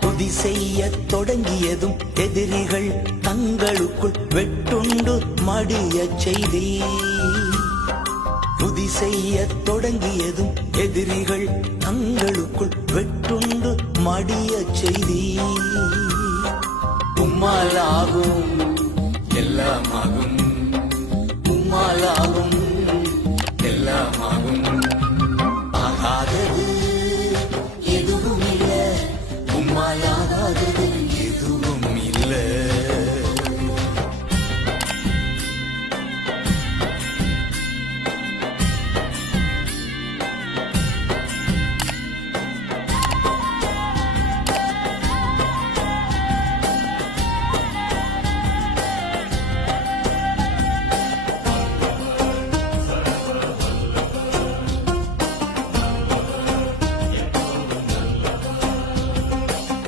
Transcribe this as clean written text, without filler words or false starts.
துதி செய்ய தொடங்கியதும் எதிரிகள் தங்களுக்குள் வெட்டுண்டு மடியச் செய்தீ. துதி செய்ய தொடங்கியதும் எதிரிகள் தங்களுக்குள் வெட்டுண்டு மடியச் செய்தீ. உம்மாலாகும் எல்லாமாகும், உம்மாலாகும்